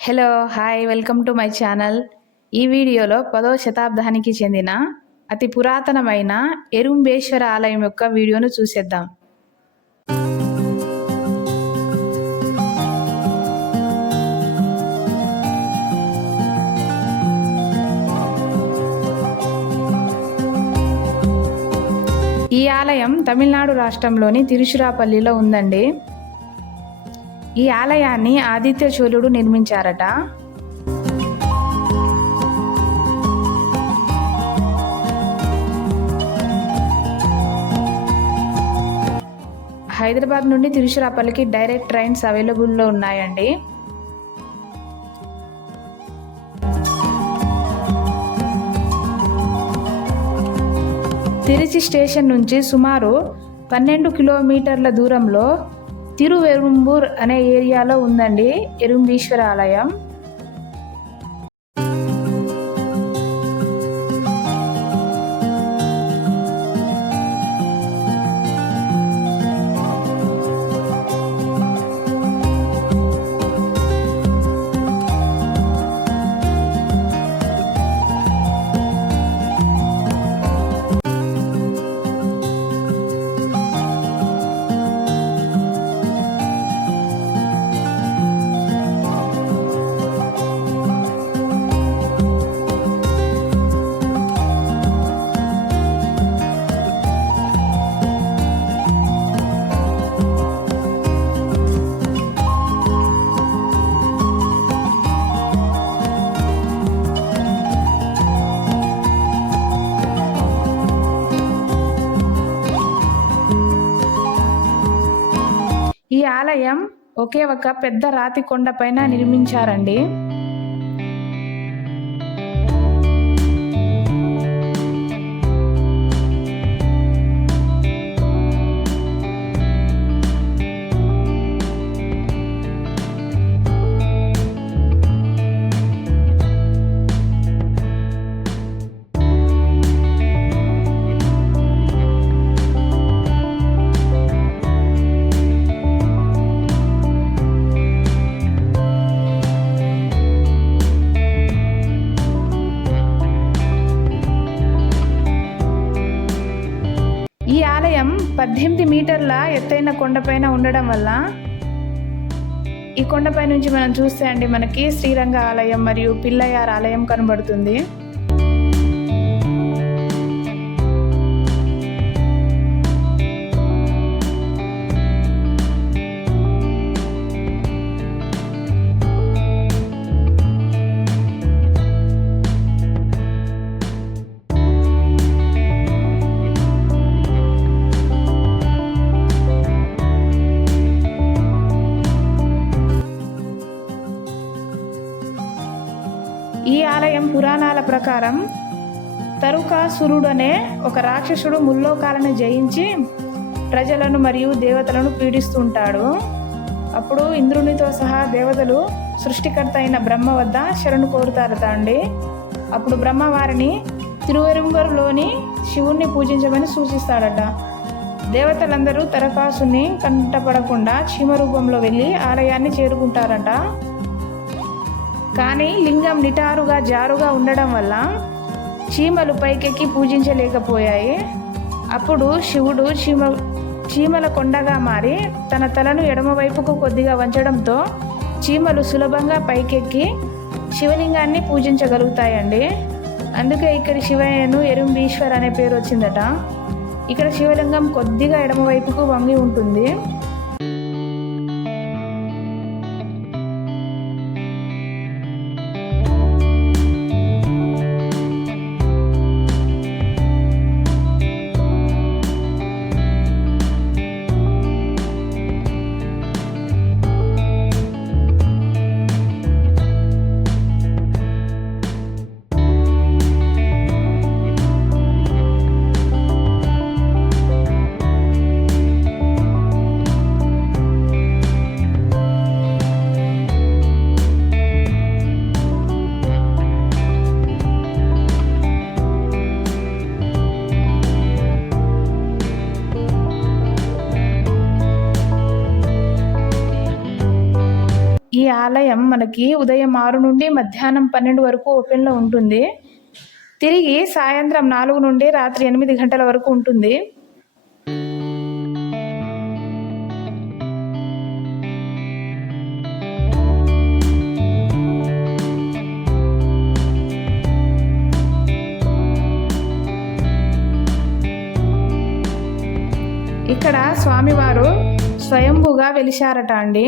Hello! Hi! Welcome to my channel. ఈ వీడియోలో 10వ శతాబ్దానికి చెందిన అతి పురాతనమైన ఎరుంబేశ్వర ఆలయం యొక్క వీడియోను చూసేద్దాం. ఈ ఆలయం తమిళనాడు రాష్ట్రంలోని తిరుచిరాపల్లిలో ఉందండి. ఈ ఆలయాన్ని ఆదిత్య చోళుడు నిర్మించారట. హైదరాబాద్ నుండి తిరుచిరాపల్లికి డైరెక్ట్ ట్రైన్స్ అవైలబుల్లో ఉన్నాయండి. తిరుచి స్టేషన్ నుంచి సుమారు 12 కిలోమీటర్ల దూరంలో తిరువెరుంబూర్ అనే ఏరియాలో ఉందండి ఎరుంబీశ్వర ఆలయం. ఈ ఆలయం ఒకే ఒక పెద్ద రాతి కొండపైన నిర్మించారండి. ఈ ఆలయం 18 మీటర్ల ఎత్తైన కొండపైన ఉండడం వల్ల ఈ కొండపై నుంచి మనం చూస్తే అండి మనకి శ్రీరంగ ఆలయం మరియు పిల్లయార్ ఆలయం కనబడుతుంది. ఈ ఆలయం పురాణాల ప్రకారం తరుకాసురుడనే ఒక రాక్షసుడు ముల్లోకాలను జయించి ప్రజలను మరియు దేవతలను పీడిస్తుంటాడు. అప్పుడు ఇంద్రునితో సహా దేవతలు సృష్టికర్త అయిన బ్రహ్మ వద్ద శరణు కోరుతారట అండి. అప్పుడు బ్రహ్మ వారిని తిరువెరుంబూరులోని శివుణ్ణి పూజించమని సూచిస్తాడట. దేవతలందరూ తరకాసుని కంటపడకుండా చీమ రూపంలో వెళ్ళి ఆలయాన్ని చేరుకుంటారట. కానీ లింగం నిటారుగా జారుగా ఉండడం వల్ల చీమలు పైకెక్కి పూజించలేకపోయాయి. అప్పుడు శివుడు చీమల కొండగా మారి తన తలను ఎడమవైపుకు కొద్దిగా వంచడంతో చీమలు సులభంగా పైకెక్కి శివలింగాన్ని పూజించగలుగుతాయండి. అందుకే ఇక్కడ శివయ్యను ఎరుంబీశ్వర్ అనే పేరు వచ్చిందట. ఇక్కడ శివలింగం కొద్దిగా ఎడమవైపుకు వంగి ఉంటుంది. ఆలయం మనకి ఉదయం 6 నుండి మధ్యాహ్నం 12 వరకు ఓపెన్లో ఉంటుంది. తిరిగి సాయంత్రం 4 నుండి రాత్రి 8 గంటల వరకు ఉంటుంది. ఇక్కడ స్వామివారు స్వయంభూగా వెలిశారట అండి.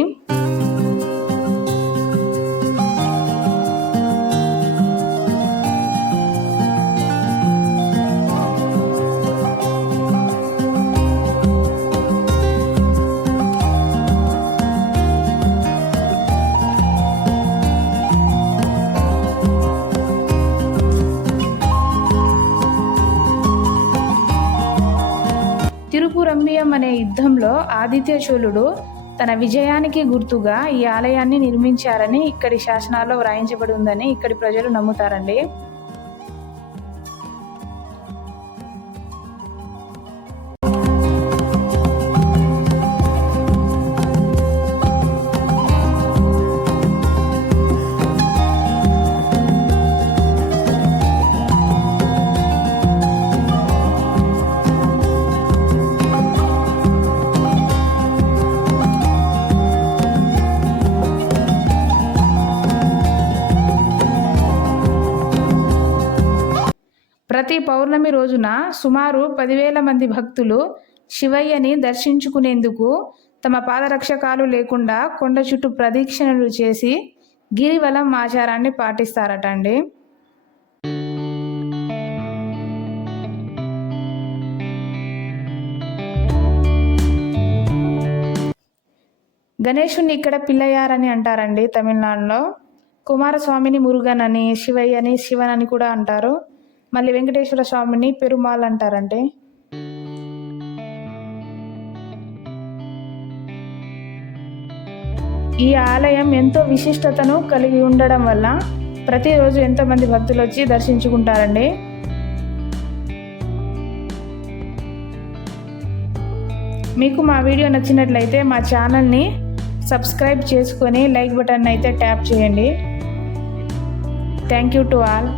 తిరుపురంబియం అనే యుద్ధంలో ఆదిత్య చోళుడు తన విజయానికి గుర్తుగా ఈ ఆలయాన్ని నిర్మించారని ఇక్కడి శాసనాల్లో వ్రాయించబడి ఉందని ఇక్కడి ప్రజలు నమ్ముతారండి. ప్రతి పౌర్ణమి రోజున సుమారు 10,000 మంది భక్తులు శివయ్యని దర్శించుకునేందుకు తమ పాదరక్షకాలు లేకుండా కొండ చుట్టూ ప్రదక్షిణలు చేసి గిరివలం ఆచారాన్ని పాటిస్తారట అండి. గణేశుని ఇక్కడ పిల్లయారని అంటారండి తమిళనాడులో. కుమారస్వామిని మురుగన్ అని, శివయ్యని శివన్ అని కూడా అంటారు. మళ్ళీ వెంకటేశ్వర స్వామిని పెరుమాళ్ అంటారండి. ఈ ఆలయం ఎంతో విశిష్టతను కలిగి ఉండడం వల్ల ప్రతిరోజు ఎంతోమంది భక్తులు వచ్చి దర్శించుకుంటారండి. మీకు మా వీడియో నచ్చినట్లయితే మా ఛానల్ని సబ్స్క్రైబ్ చేసుకొని లైక్ బటన్ అయితే ట్యాప్ చేయండి. Thank you to all.